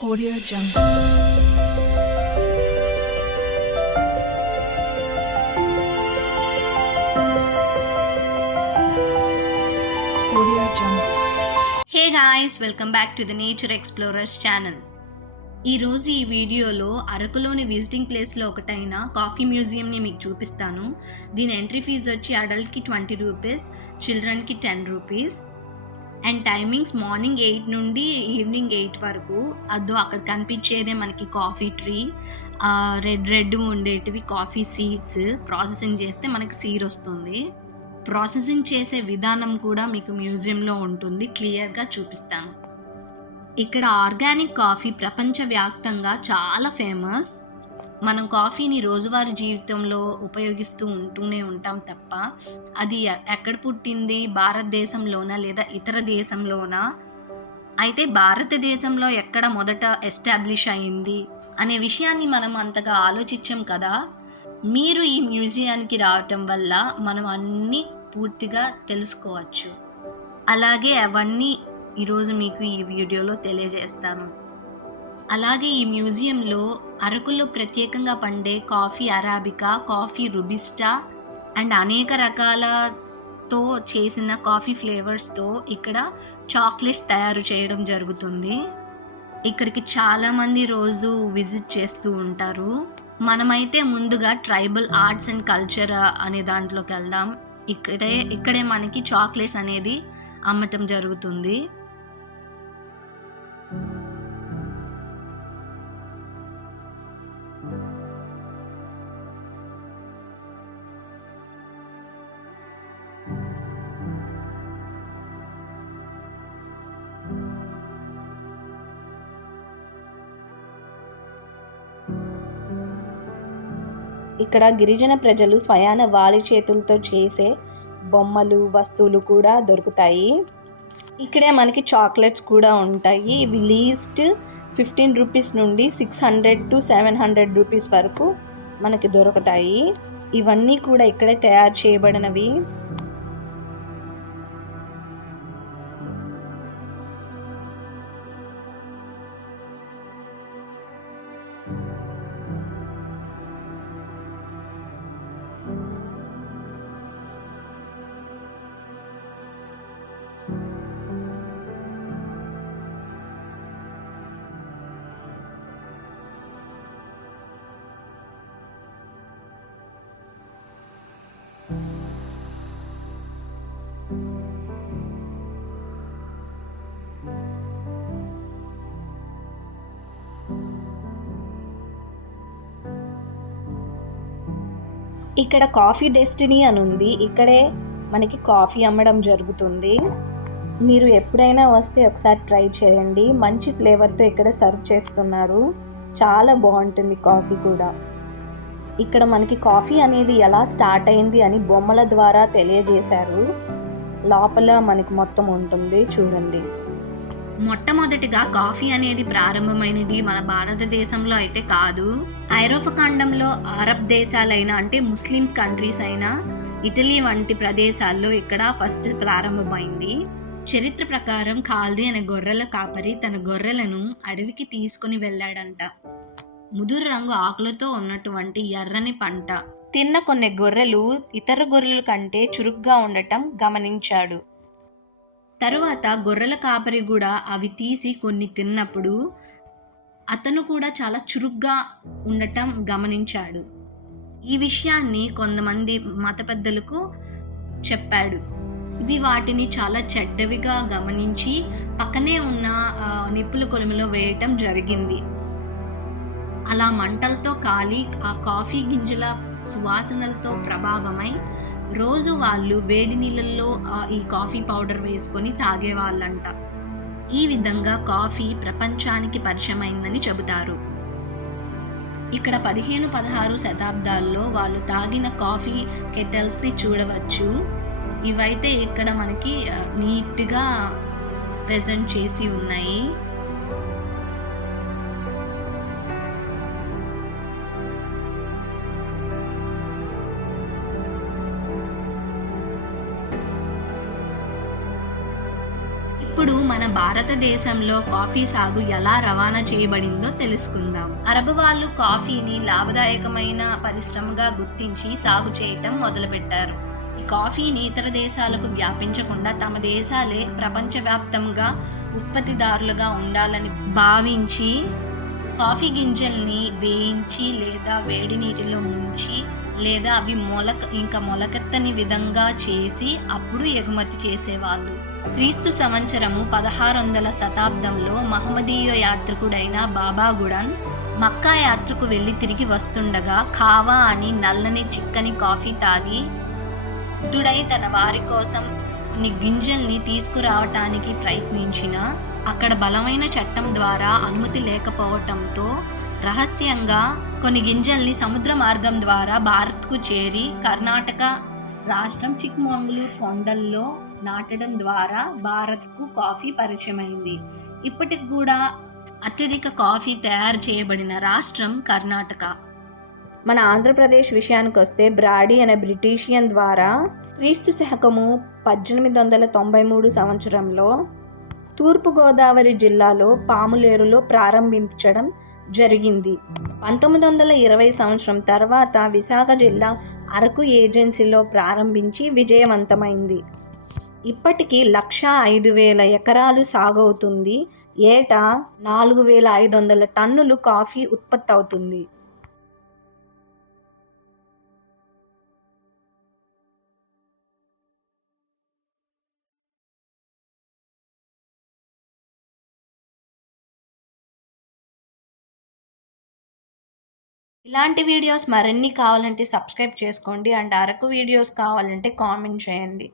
Audio Jungle. Audio Jungle. Hey guys, welcome back to the nature Explorers channel ఈరోజు ఈ వీడియోలో అరకులోని visiting ప్లేస్లో ఒకటైన కాఫీ మ్యూజియంని మీకు చూపిస్తాను దీని ఎంట్రీ ఫీజు వచ్చి అడల్ట్కి twenty rupees చిల్డ్రన్కి ten rupees and timings morning eight నుండి ఈవినింగ్ ఎయిట్ వరకు. అదో అక్కడ కనిపించేదే మనకి కాఫీ ట్రీ. రెడ్ రెడ్ ఉండేటివి కాఫీ సీడ్స్. ప్రాసెసింగ్ చేస్తే మనకి సీడ్ వస్తుంది. ప్రాసెసింగ్ చేసే విధానం కూడా మీకు మ్యూజియంలో ఉంటుంది. క్లియర్గా చూపిస్తాను. ఇక్కడ ఆర్గానిక్ కాఫీ ప్రపంచవ్యాప్తంగా చాలా ఫేమస్. మనం కాఫీని రోజువారీ జీవితంలో ఉపయోగిస్తూ ఉంటూనే ఉంటాం తప్ప అది ఎ- ఎక్కడ పుట్టింది? భారతదేశంలోనా లేదా ఇతర దేశంలోనా? అయితే భారతదేశంలో ఎక్కడ మొదట ఎస్టాబ్లిష్ అయింది అనే విషయాన్ని మనం అంతగా ఆలోచించాం కదా? మీరు ఈ మ్యూజియానికి రావటం వల్ల మనం అన్నీ పూర్తిగా తెలుసుకోవచ్చు. అలాగే అవన్నీ ఈరోజు మీకు ఈ వీడియోలో తెలియజేస్తాను. అలాగే ఈ మ్యూజియంలో అరకులో ప్రత్యేకంగా పండే coffee arabica coffee robusta and అనేక రకాలతో చేసిన కాఫీ ఫ్లేవర్స్తో ఇక్కడ చాక్లెట్స్ తయారు చేయడం జరుగుతుంది. ఇక్కడికి చాలామంది రోజు విజిట్ చేస్తూ ఉంటారు. మనమైతే ముందుగా ట్రైబల్ ఆర్ట్స్ అండ్ కల్చర్ అనే దాంట్లోకి వెళ్దాం. ఇక్కడే ఇక్కడే మనకి చాక్లెట్స్ అనేది అమ్మటం జరుగుతుంది. ఇక్కడ గిరిజన ప్రజలు స్వయాన వాలి చేతులతో చేసే బొమ్మలు వస్తువులు కూడా దొరుకుతాయి. ఇక్కడే మనకి చాక్లెట్స్ కూడా ఉంటాయి. ఇవి లీస్ట్ ఫిఫ్టీన్ రూపీస్ నుండి six hundred to seven hundred rupees వరకు మనకి దొరుకుతాయి. ఇవన్నీ కూడా ఇక్కడే తయారు చేయబడినవి. ఇక్కడ కాఫీ డెస్టినీ అని ఉంది. ఇక్కడే మనకి కాఫీ అమ్మడం జరుగుతుంది. మీరు ఎప్పుడైనా వస్తే ఒకసారి ట్రై చేయండి. మంచి ఫ్లేవర్తో ఇక్కడ సర్వ్ చేస్తున్నారు. చాలా బాగుంటుంది కాఫీ కూడా. ఇక్కడ మనకి కాఫీ అనేది ఎలా స్టార్ట్ అయింది అని బొమ్మల ద్వారా తెలియజేశారు. లోపల మనకి మొత్తం ఉంటుంది. చూడండి. మొట్టమొదటిగా కాఫీ అనేది ప్రారంభమైనది మన భారతదేశంలో అయితే కాదు. ఐరోపా ఖండంలో అరబ్ దేశాలైన అంటే ముస్లిమ్స్ కంట్రీస్ అయినా ఇటలీ వంటి ప్రదేశాల్లో ఇక్కడ ఫస్ట్ ప్రారంభమైంది. చరిత్ర ప్రకారం ఖాల్దీ అనే గొర్రెల కాపరి తన గొర్రెలను అడవికి తీసుకుని వెళ్ళాడంట. ముదురు రంగు ఆకులతో ఉన్నటువంటి ఎర్రని పంట. తిన్న కొన్ని గొర్రెలు ఇతర గొర్రెల కంటే చురుగ్గా ఉండటం గమనించాడు. తరువాత గొర్రెల కాపరి కూడా అవి తీసి కొన్ని తిన్నప్పుడు అతను కూడా చాలా చురుగ్గా ఉండటం గమనించాడు. ఈ విషయాన్ని కొంతమంది మత పెద్దలకు చెప్పాడు. ఇవి వాటిని చాలా చెడ్డవిగా గమనించి పక్కనే ఉన్న నిప్పుల కొలిమిలో వేయటం జరిగింది. అలా మంటలతో కాలి ఆ కాఫీ గింజల సువాసనలతో ప్రభావమై రోజు వాళ్ళు వేడి నీళ్ళల్లో ఈ కాఫీ పౌడర్ వేసుకొని తాగేవాళ్ళంట. ఈ విధంగా కాఫీ ప్రపంచానికి పరిచయమైందని చెబుతారు. ఇక్కడ పదిహేను పదహారు శతాబ్దాల్లో వాళ్ళు తాగిన కాఫీ కెటల్స్ని చూడవచ్చు. ఇవైతే ఇక్కడ మనకి నీట్గా ప్రజెంట్ చేసి ఉన్నాయి. ఇప్పుడు మన భారతదేశంలో కాఫీ సాగు ఎలా రవాణా చేయబడిందో తెలుసుకుందాం. అరబ్ వాళ్ళు కాఫీని లాభదాయకమైన పరిశ్రమగా గుర్తించి సాగు చేయటం మొదలుపెట్టారు. ఈ కాఫీని ఇతర దేశాలకు వ్యాపించకుండా తమ దేశాలే ప్రపంచవ్యాప్తంగా ఉత్పత్తిదారులుగా ఉండాలని భావించి కాఫీ గింజల్ని వేయించి లేదా వేడి నీటిలో ముంచి లేదా అవి మొలక ఇంకా మొలకెత్తని విధంగా చేసి అప్పుడు ఎగుమతి చేసేవాళ్ళు. క్రీస్తు సంవత్సరము పదహారు వందల శతాబ్దంలో మహమ్మదీయ యాత్రికుడైన బాబా గుడన్ మక్కా యాత్రకు వెళ్ళి తిరిగి వస్తుండగా ఖావా అని నల్లని చిక్కని కాఫీ తాగి దుడై తన వారి కోసం కొన్ని గింజల్ని తీసుకురావటానికి ప్రయత్నించిన అక్కడ బలమైన చట్టం ద్వారా అనుమతి లేకపోవటంతో రహస్యంగా కొన్ని గింజల్ని సముద్ర మార్గం ద్వారా భారత్కు చేరి కర్ణాటక రాష్ట్రం చిక్మంగళూరు కొండల్లో నాటడం ద్వారా భారత్కు కాఫీ పరిచయమైంది. ఇప్పటికి కూడా అత్యధిక కాఫీ తయారు చేయబడిన రాష్ట్రం కర్ణాటక. మన ఆంధ్రప్రదేశ్ విషయానికి వస్తే బ్రాడీ అనే బ్రిటిషియన్ ద్వారా క్రీస్తు శకము పద్దెనిమిది వందల తొంభై మూడు సంవత్సరంలో తూర్పుగోదావరి జిల్లాలో పాములేరులో ప్రారంభించడం జరిగింది. పంతొమ్మిది వందల ఇరవై సంవత్సరం తర్వాత విశాఖ జిల్లా అరకు ఏజెన్సీలో ప్రారంభించి విజయవంతమైంది. ఇప్పటికీ లక్ష ఐదు వేల ఎకరాలు సాగవుతుంది. ఏటా నాలుగు వేల ఐదు వందల టన్నులు కాఫీ ఉత్పత్తి అవుతుంది ఇలాంటి వీడియోస్ మరిన్ని కావాలంటే సబ్స్క్రైబ్ చేసుకోండి అండ్ అరకు వీడియోస్ కావాలంటే కామెంట్ చేయండి.